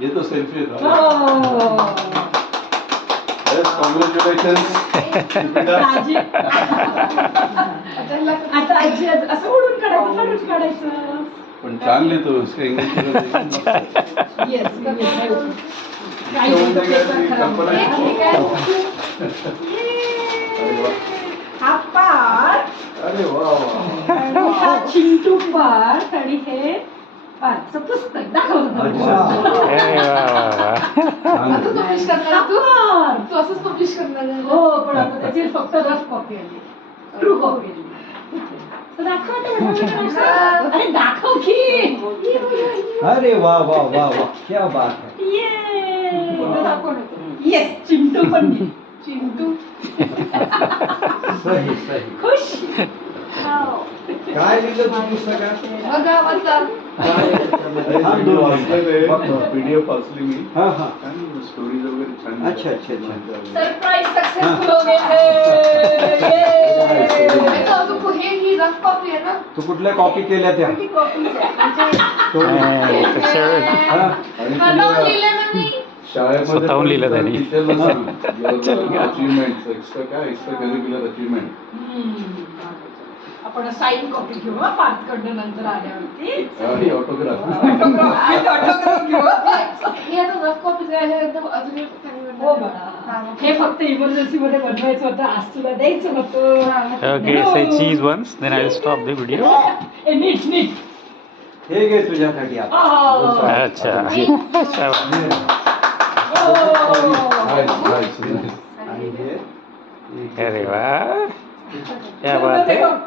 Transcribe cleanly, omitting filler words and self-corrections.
ये तो selfie congratulations. आता आजी असं ओढून काढायचं, फाडून काढायचं. पण छान लिहितोस का इंग्लिश? हा पाठ, अरे वा वा. हा चिंटू पाठ आणि हे पाठचं पुस्तक दाखवतो. असं पब्लिश करणार तू असंच पब्लिश करणार आहे? हो, पण आता त्याची फक्त रफ कॉपी आली, ट्रू कॉपी आली. अरे दाखव की. अरे वा वा वा वा, क्या बात है. येस, चिंटू पण चिंटू सही सही. खुश. काय लिहिलं तू पुस्तकात? बघा वाचा. पीडीएफ वाचली मी. हा हा. स्टोरीज वगैरे छान. अच्छा अच्छा अच्छा. सरप्राईज सक्सेसफुल हो गए. ही रफ कॉपी आहे ना? तू कुठल्या कॉपी केल्या त्या? स्वतःहून लिहिलं त्यांनी. आपण साइन कॉपी घेऊ पाच कडनं नंतर आल्यावरती. ऑटोग्राफ घेऊ. हे आता रफ कॉपी आहे एकदम अजून एक चांगलं. हो बाळा, हे फक्त इमर्जन्सी मध्ये बनवायचं होतं, आज तुला द्यायचं होतं. Okay, say cheese once, then I will stop the video. नीट नीट. हे घे तुझ्यासाठी आता. अच्छा. आणि हे अरे वाह, क्या बात है.